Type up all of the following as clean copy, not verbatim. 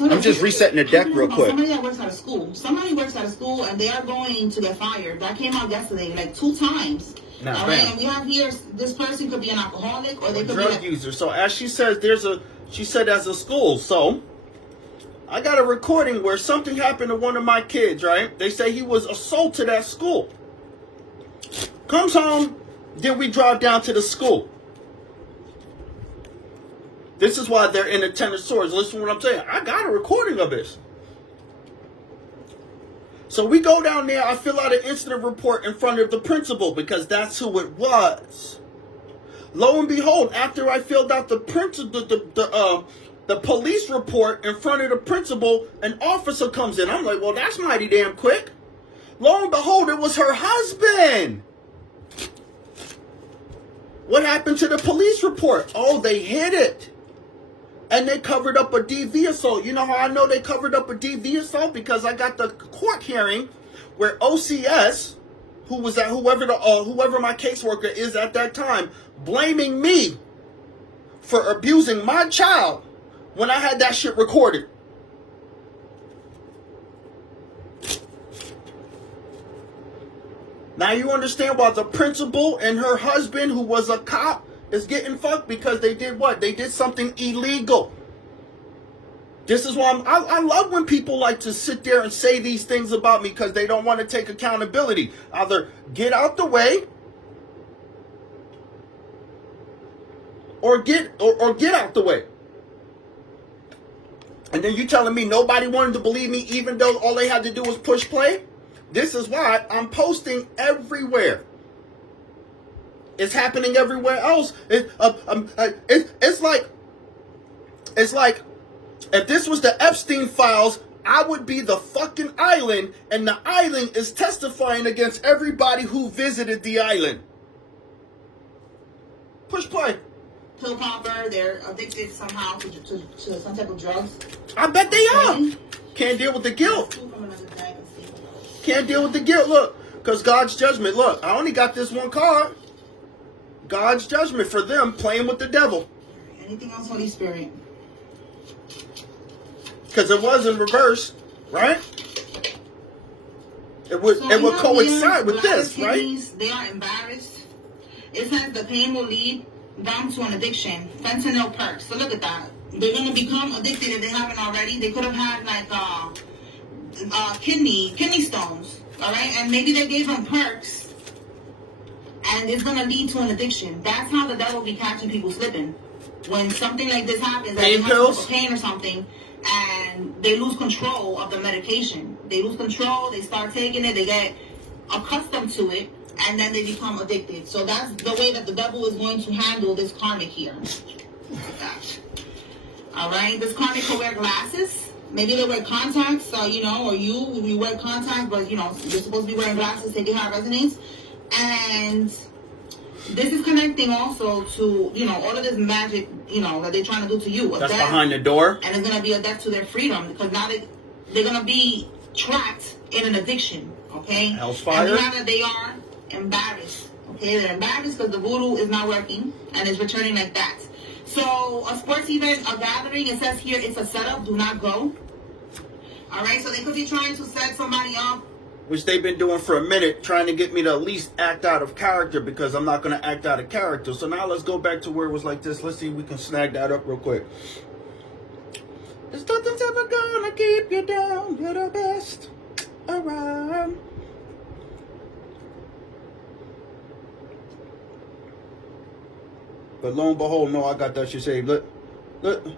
I'm just resetting the deck real quick. Somebody that works at a school. Somebody works at a school and they are going to get fired. That came out yesterday, like 2 times. Now, all right, and we have here, this person could be an alcoholic or they could drug be user. So as she says, she said as a school. So I got a recording where something happened to one of my kids, right? They say he was assaulted at school. Comes home, then we drive down to the school. This is why they're in attendance stores. Listen to what I'm saying. I got a recording of this. So we go down there. I fill out an incident report in front of the principal because that's who it was. Lo and behold, after I filled out the police report in front of the principal, an officer comes in. I'm like, well, that's mighty damn quick. Lo and behold, it was her husband. What happened to the police report? Oh, they hid it. And they covered up a DV assault. You know how I know they covered up a DV assault? Because I got the court hearing where OCS, whoever my caseworker is at that time, blaming me for abusing my child when I had that shit recorded. Now you understand why the principal and her husband, who was a cop, is getting fucked because they did what? They did something illegal. This is why I love when people like to sit there and say these things about me because they don't want to take accountability. Either get out the way or get out the way. And then you telling me nobody wanted to believe me even though all they had to do was push play? This is why I'm posting everywhere. It's happening everywhere else. It's like if this was the Epstein files, I would be the fucking island, and the island is testifying against everybody who visited the island. Push play. pill popper. They're addicted somehow to some type of drugs. I bet they are. Can't deal with the guilt. Can't deal with the guilt. Look, because God's judgment. Look, I only got this one card. God's judgment for them playing with the devil. Anything else, Holy Spirit? Because it was in reverse, right? It would coincide with this, right? They are embarrassed. It says the pain will lead them to an addiction. Fentanyl perks. So look at that. They're going to become addicted if they haven't already. They could have had like kidney stones, all right? And maybe they gave them perks, and it's going to lead to an addiction. That's how the devil be catching people slipping. When something like this happens, like pain pills, pain or something, and they lose control of the medication. They lose control. They start taking it. They get accustomed to it, and then they become addicted. So that's the way that the devil is going to handle this karmic here. All right, this karmic will wear glasses. Maybe they wear contacts, or you wear contacts, but you're supposed to be wearing glasses, taking high resonance. And this is connecting also to, all of this magic, that they're trying to do to you. That's behind the door. And it's going to be a death to their freedom, because now they're going to be trapped in an addiction, okay? Hell's fire. And now that they are embarrassed, okay? They're embarrassed because the voodoo is not working, and it's returning like that. So a sports event, a gathering, it says here it's a setup, do not go. All right, so they could be trying to set somebody up. Which they've been doing for a minute, trying to get me to at least act out of character, because I'm not going to act out of character. So now let's go back to where it was like this. Let's see if we can snag that up real quick. There's nothing's ever gonna keep you down. You're the best around. But lo and behold, no, I got that shit saved. Look,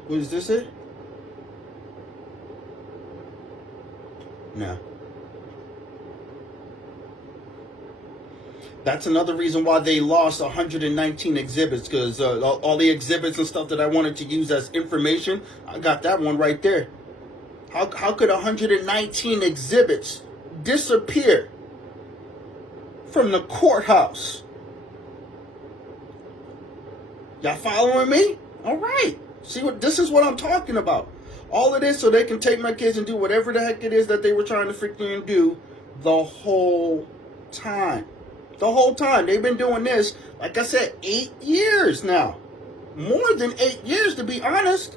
was this it? Nah. That's another reason why they lost 119 exhibits, because all the exhibits and stuff that I wanted to use as information, I got that one right there. How could 119 exhibits disappear from the courthouse? Y'all following me? All right. See, this is what I'm talking about. All of this so they can take my kids and do whatever the heck it is that they were trying to freaking do the whole time. The whole time. They've been doing this, like I said, 8 years now. More than 8 years, to be honest.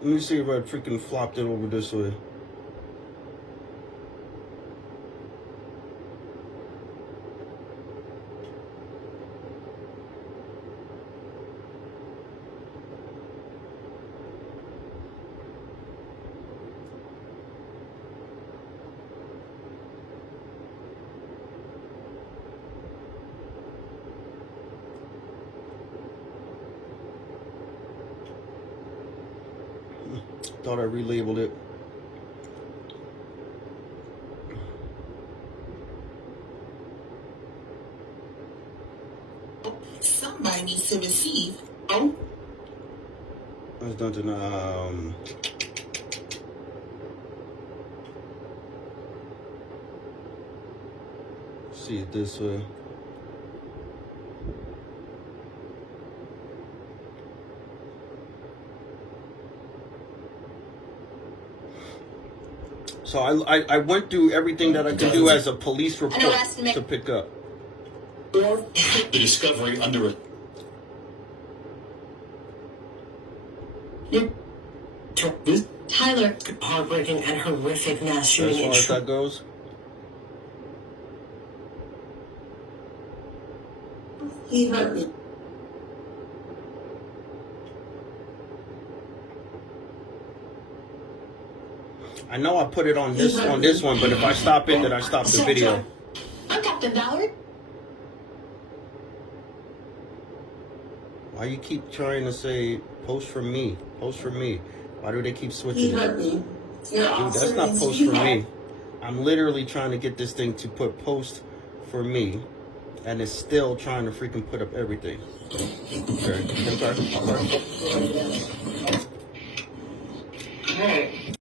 Let me see if I freaking flopped it over this way. Thought I relabeled it. Somebody needs to receive. Oh. That's done to see it this way. So I went through everything that I could do as a police report to pick up. The discovery under Tyler, heartbreaking and horrific mass shooting. As far as that goes. He hurt me. I know I put it on this one, but if I stop it, then I stop the video. I'm Captain Ballard. Why you keep trying to say post for me? Post for me. Why do they keep switching? He hurt me. Dude, that's not post for me. I'm literally trying to get this thing to put post for me, and it's still trying to freaking put up everything. Okay.